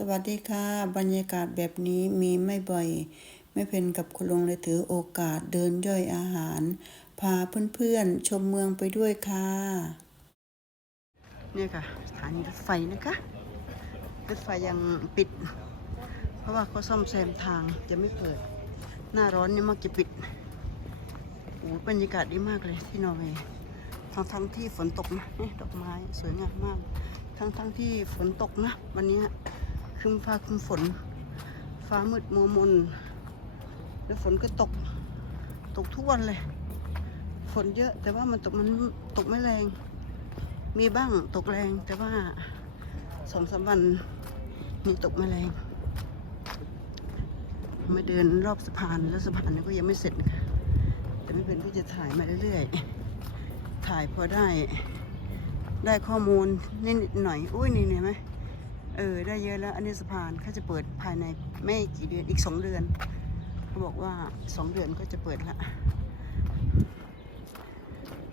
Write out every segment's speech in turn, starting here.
สวัสดีค่ะ บรรยากาศแบบนี้มีไม่บ่อย ไม่เพนกับคุณลุงเลยถือโอกาสเดินย่อยอาหาร พาเพื่อนๆ ชมเมืองไปด้วยค่ะเนี่ยค่ะสถานีรถไฟนะคะ รถไฟยังปิด เพราะว่าเขาซ่อมแซมทางจะไม่เปิด หน้าร้อนนี่มักจะปิดโอ้บรรยากาศดีมากเลยที่นอร์เวย์ทั้งทั้งที่ฝนตกนะนี่ดอกไม้สวยงามมาก ทั้งทั้งที่ฝนตกนะ วันนี้ คึมฟ้าคึมฝน ฟ้ามืดมัวมน แล้วฝนก็ตก ตกทุกวันเลย ฝนเยอะแต่ว่ามันตกมันตกไม่แรง มีบ้างตกแรงแต่ว่าสองสามวันนี่ตกไม่แรง มาเดินรอบสะพานแล้วสะพานนี้ก็ยังไม่เสร็จค่ะแต่ไม่เป็นก็จะถ่ายมาเรื่อยๆ ถ่ายพอได้ ได้ข้อมูลนิดหน่อย อุ้ยนี่เห็นไหม เออได้เยอะแล้วอันนี้สะพานเขาจะเปิดภายในไม่กี่เดือนอีกสองเดือนเขาบอกว่าสองเดือนก็จะเปิดละ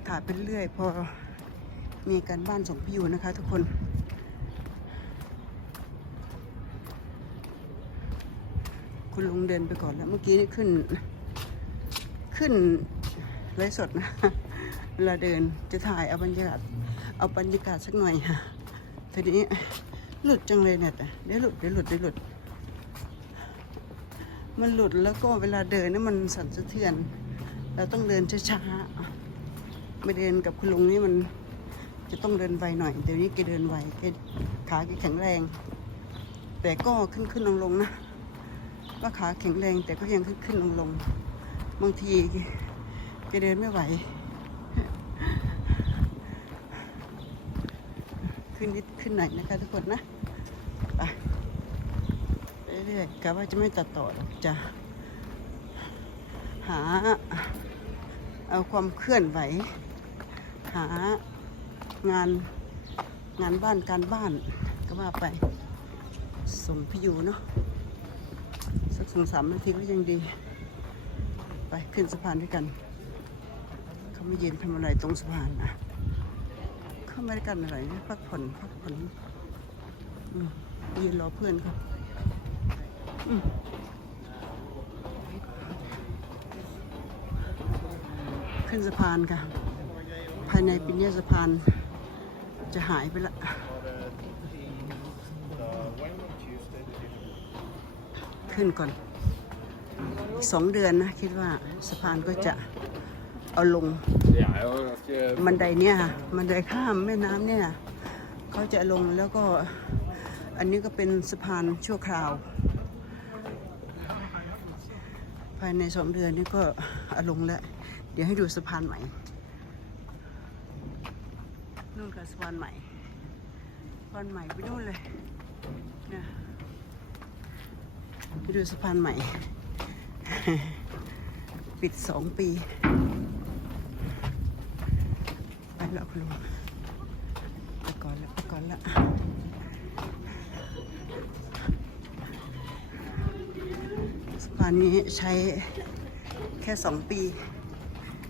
ถ่ายไปเรื่อยพอมีการบ้านส่งพี่อยู่นะคะ ทุกคนคุณลุงเดินไปก่อนแล้ว เมื่อกี้นี่ขึ้น ขึ้นไลฟ์สดนะเวลาเดินจะถ่ายเอาบรรยากาศเอาบรรยากาศสักหน่อยค่ะทีนี้ หลุดจังเลยเนี่ยเดี๋ยวหลุดเดี๋ยวหลุดเดี๋ยวหลุด มันหลุดแล้วก็เวลาเดินนี่มันสั่นสะเทือน เราต้องเดินช้าๆ ไม่เดินกับคุณลุงนี่มันจะต้องเดินไวหน่อย เดี๋ยวนี้แกเดินไวแกขาแกแข็งแรง แต่ก็ขึ้นขึ้นลงลงนะ ว่าขาแข็งแรงแต่ก็ยังขึ้นขึ้นลงลงบางทีแกเดินไม่ไหว ขึ้นนิดขึ้นหน่อยนะคะทุกคนนะไปเรื่อยๆกะว่าจะไม่ตัดต่อหรอกจะหาเอาความเคลื่อนไหว หางานงานบ้านการบ้านก็ว่าไปส่งพี่ยูเนาะสักสองสามนาทีก็ยังดี ไปขึ้นสะพานด้วยกัน เขาไม่เยืนทำอะไรตรงสะพานนะ เขาไม่ได้กันอะไรนะพักผ่อนพักผ่อนยืนรอเพื่อนเขาอืมขึ้นสะพานค่ะ ภายในปีนี้สะพานจะหายไปละขึ้นก่อน สองเดือนนะ คิดว่าสะพานก็จะ เอาลง Ja, jag var ganska... บันไดเนี่ยค่ะบันไดข้ามแม่น้ำเนี่ยเขาจะลงแล้วก็อันนี้ก็เป็นสะพานชั่วคราว ภายในสองเดือนนี้ก็เอาลงแล้ว เดี๋ยวให้ดูสะพานใหม่นู่นกับสะพานใหม่สะพานใหม่ไปนู่นเลยนี่ยไปดูสะพานใหม่ ปิดสองปี แล้วคุณลุงไปก่อนแล้วไปก่อนล้วสะพานนี้ใช้แค่สองปี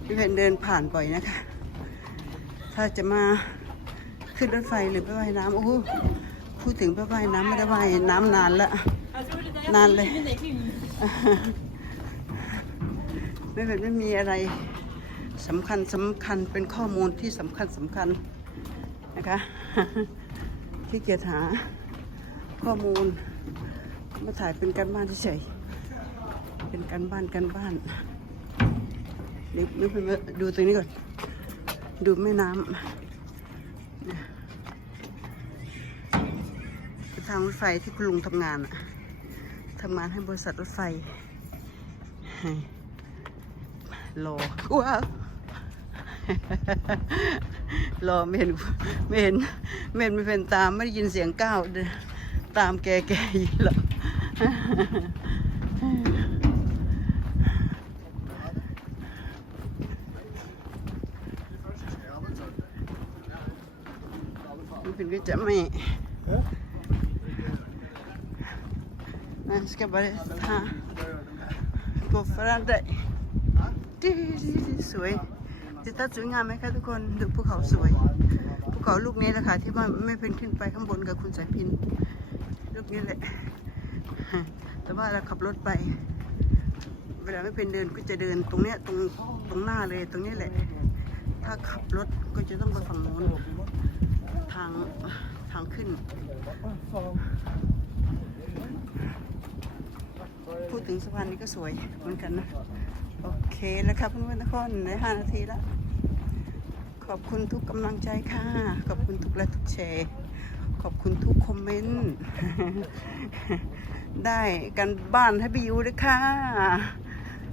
พี่เพนเดินผ่านบ่อยนะคะ ถ้าจะมาขึ้นรถไฟหรือไปว่ายน้ำโอ้โหพูดถึงไปว่ายน้ำไม่ได้ว่ายน้ำนานล้วนานเลยไม่เป็นไม่มีอะไร สำคัญสำคัญเป็นข้อมูลที่สำคัญสำคัญนะคะที่เกียรหาข้อมูล มาถ่ายเป็นการบ้านเฉยเป็นการบ้านการบ้านเดี๋ยวไม่เป็นดูตรงนี้ก่อน ดูแม่น้ำทางรถไฟที่คุณลุงทำงานอะทำงานให้บริษัทรถไฟรอว้าว รอไม่เห็นไม่เห็นไม่เห็นไม่เป็นตามไม่ได้ยินเสียงก้าวเดินตามแกแกอยู่หรอกมันเป็นก็จะไม่นะสกับบริษัทฮะกฟรันได้ดีสวย จิตตาสวยงามไหมคะทุกคนดูภูเขาสวยภูเขาลูกนี้แหละค่ะที่ว่าไม่เป็นขึ้นไปข้างบนกับคุณสายพินร่ตรงนี้แหละ แต่ว่าเราขับรถไป เวลาไม่เป็นเดินก็จะเดินตรงเนี้ยตรงตรงหน้าเลยตรงนี้แหละ ถ้าขับรถก็จะต้องไปฝั่งโน้นทางทางขึ้น พูดถึงสะพานนี้ก็สวยเหมือนกันนะ โอเคแล้วครับเพื่อนๆทุกคนในห้านาทีแล้วขอบคุณทุกกำลังใจค่ะ ขอบคุณทุกไลค์ทุกแชร์ ขอบคุณทุกคอมเมนต์ ได้กันบ้านให้บิวด้วยค่ะ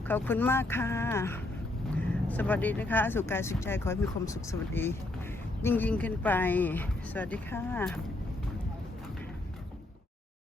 ขอบคุณมากค่ะ สวัสดีนะคะ สุขกายสุขใจขอให้มีความสุขสวัสดี ยิ่งยิ่งขึ้นไป สวัสดีค่ะ